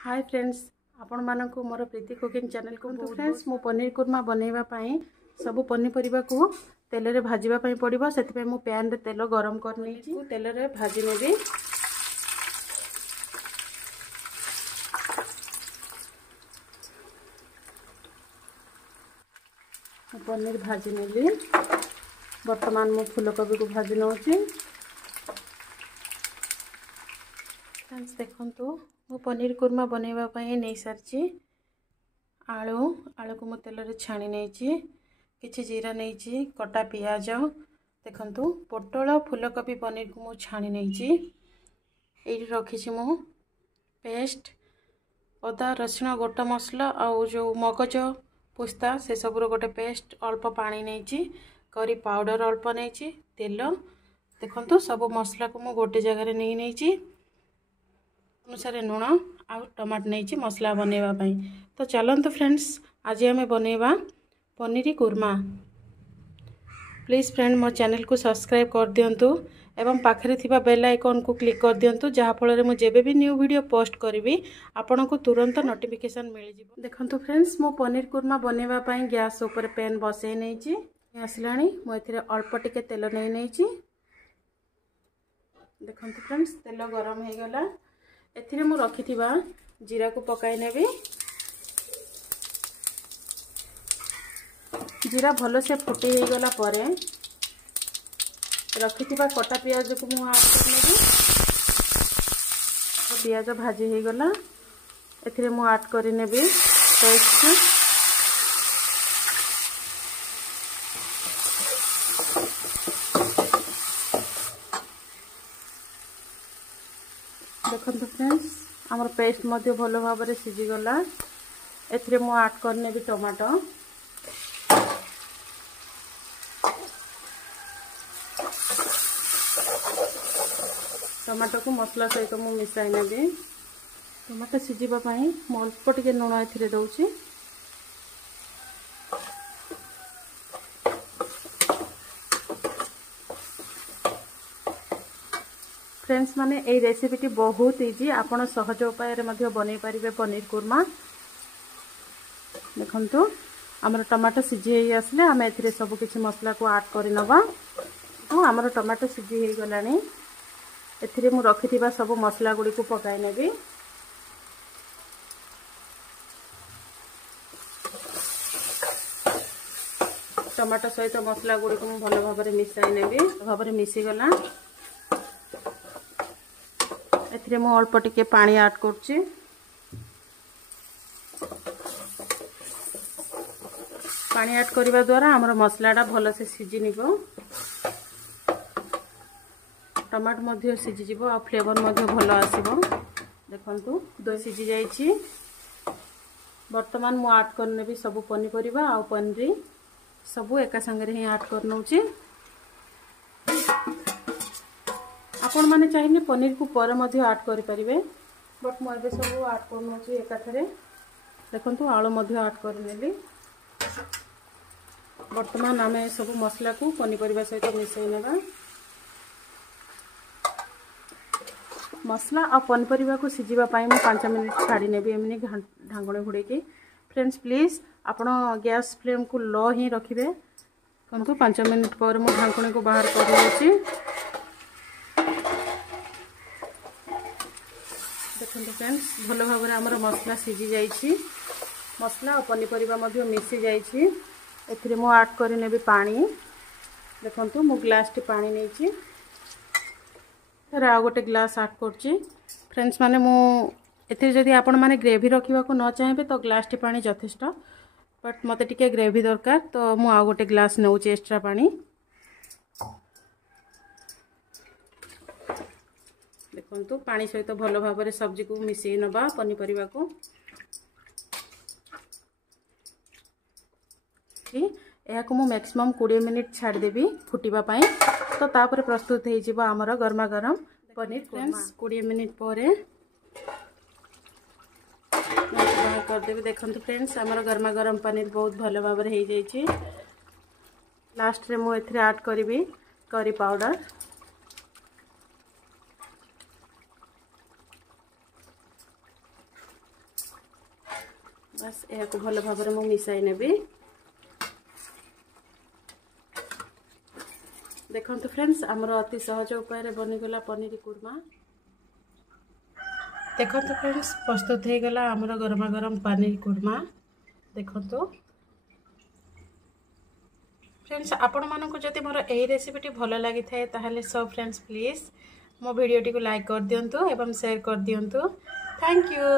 Hi friends, आपण मानकु मोर प्रीति cooking channel को friends मु पनीर कुरमा बनैबा पई सब पनीपरिबा को तेल रे भाजीबा पई पड़िबो। सेति पई मु पैन रे तेल गरम कर नेछि, तेल रे भाजी नेबी। पनीर भाजी नेली। वर्तमान मु फूलकोबी को भाजी नौछि। फ्रेंड्स देखंतु मु पनीर कुरमा बनैबा पई नै सारछि। आलू को मु तेल रे छाणी नेछि, किछि जीरा नेछि, कटा पियाज देखंतु, पोटल फूलकोबी पनीर को मु छाणी नेछि। एइ रखिछि मु पेस्ट अदा रसुण गोटा मसला आउ जो मगज पुस्ता से सब रो गोटे पेस्ट, अल्प पानी नेछि, करी पाउडर अल्प नेछि, तेल देखंतु सब मसला को मु गोटे जगह रे नै नेछि। अनुसार लुण आउ टमाटो नहीं मसला बनैबा पई। तो चलंतु फ्रेंड्स आज आमे बनैबा पनीर कुरमा। प्लीज फ्रेंड मो चैनल को सब्सक्राइब कर दियंतु एवं पाखरे थिबा बेल आइकन को क्लिक कर दियंतु, जहा फल मु जेबे भी न्यू वीडियो पोस्ट करिवि आपन को तुरंत नोटिफिकेशन मिल जिवो। देखंतु फ्रेंड्स मो पनीर कुरमा बनैबा पई गैस ऊपर पैन बसै नेछि। आसलाणी मो एथिरे अल्प टिके तेल नै नेछि। देखंतु फ्रेंड्स तेल गरम हे गला। एथिरे मु रखिथिबा जीरा को पकाई नेबी। जीरा भलो से फुटी हे गला परे रखिथिबा कटा पियाज को मु ऐड कर नेबी। पियाज भाजी हे गला। एथिरे मु ऐड करि नेबी पेस्ट। देखंतु फ्रेंड्स हमर पेस्ट मध्ये भलो भाबरे सिझी गला। एथिरे मु ऐड करने भी टमाटो। टमाटो को मसला सहित मु मिसाई नेबी। टमाटो सिझीबा पई मु अल्प टिके लुण एथिरे दउची। फ्रेंड्स माने ए रेसिपी बहुत इजी, आपण सहज उपाय रे मध्य बनै परिबे पनीर कुरमा। देखंतु हमर टमाटो सिझी हे आसले हम एथिरे सब किछि मसला को ऐड करि नबा। तो हमर टमाटो सिझी हे गलानी। एथिरे मु रखिथिबा सब मसला गुडी को पकाई नेबी। टमाटो सहित मसला गुडी को भलो भाबरे मिसाई नेबी। भाबरे मिसी गला। एथिरे मु अल्प टिके पानी ऐड करछि। पानी ऐड करिबा द्वारा हमर मसलाटा भलो से सिझी निबो। टमाटो मध्ये सिझी जिवो आ फ्लेवर मध्ये भलो आसीबो। देखंतु दो सिझी जाईछि। वर्तमान मु ऐड करने भी सब पनीपरिबा आ पनीर सब एका संगे ही ऐड करनौछि। आपण माने चाहिए पनीर को पर मध्ये ऐड करि परिबे, बट मु एबे सब ऐड करनौछि एका थरे। देखंतु आलू मध्ये ऐड करनेली। वर्तमान आमे सब मसला को पनीपरिबा सहित मिसै नेबा। मसला और पनीपरिबा को सिझीबा पई मु 5 मिनिट छाडी नेबी एमनी ढांगणे घुडे के। फ्रेंड्स प्लीज आपण गैस फ्लेम को लो ही रखिबे। कंतु 5 मिनिट पर मु ढांगणे को बाहर कर लेछि। देखंतु फ्रेंड्स भलो भाबरे हमर मसला सिझी जाईछि। मसला और पनीपरिबा मध्ये मिसी जाईछि। एथिरे मु ऐड करि नेबी पानी। देखंतु मु ग्लास टी पानी नेछि। फिर आ गोटे ग्लास ऐड करछि। फ्रेंड्स माने मु एथिरे जदि आपण माने ग्रेवी रखिबा को न चाहेबे तो ग्लास टी पानी यथेष्ट, बट मते टिके ग्रेवी दरकार तो मु आ गोटे ग्लास नउछि एक्स्ट्रा पानी। देखंतु पानी सहित भलो भाबरे सब्जी को मिसै नबा पनीपरिबा को। एहा को मु मैक्सिमम 20 मिनिट छाड़ देबी फुटीबा पई। तो तापर प्रस्तुत हे जिवो हमर गरमा गरम पनीर। फ्रेंड्स 20 मिनिट परे बाहर कर देबी। देखंतु फ्रेंड्स हमर गरमा गरम पनीर बहुत भलो भाबरे हे जाईछि। लास्ट रे मु एथिरे ऐड करबी करी पाउडर। बस यहाँ भल भाव में मिसाई नेबी। देखो फ्रेंड्स आमर अति सहज उपाय बनीगला पनीर कुरमा। देखो फ्रेंड्स प्रस्तुत हो गला आमर गरमा गरम पनीर कुरमा। देखो फ्रेंड्स आपण मानक जदि मोर यही रेसिपीटी भल लगी थाए ताहले सो फ्रेंड्स प्लीज मो वीडियोटी को लाइक कर दियंतु एवं शेयर कर दियंतु। Thank you.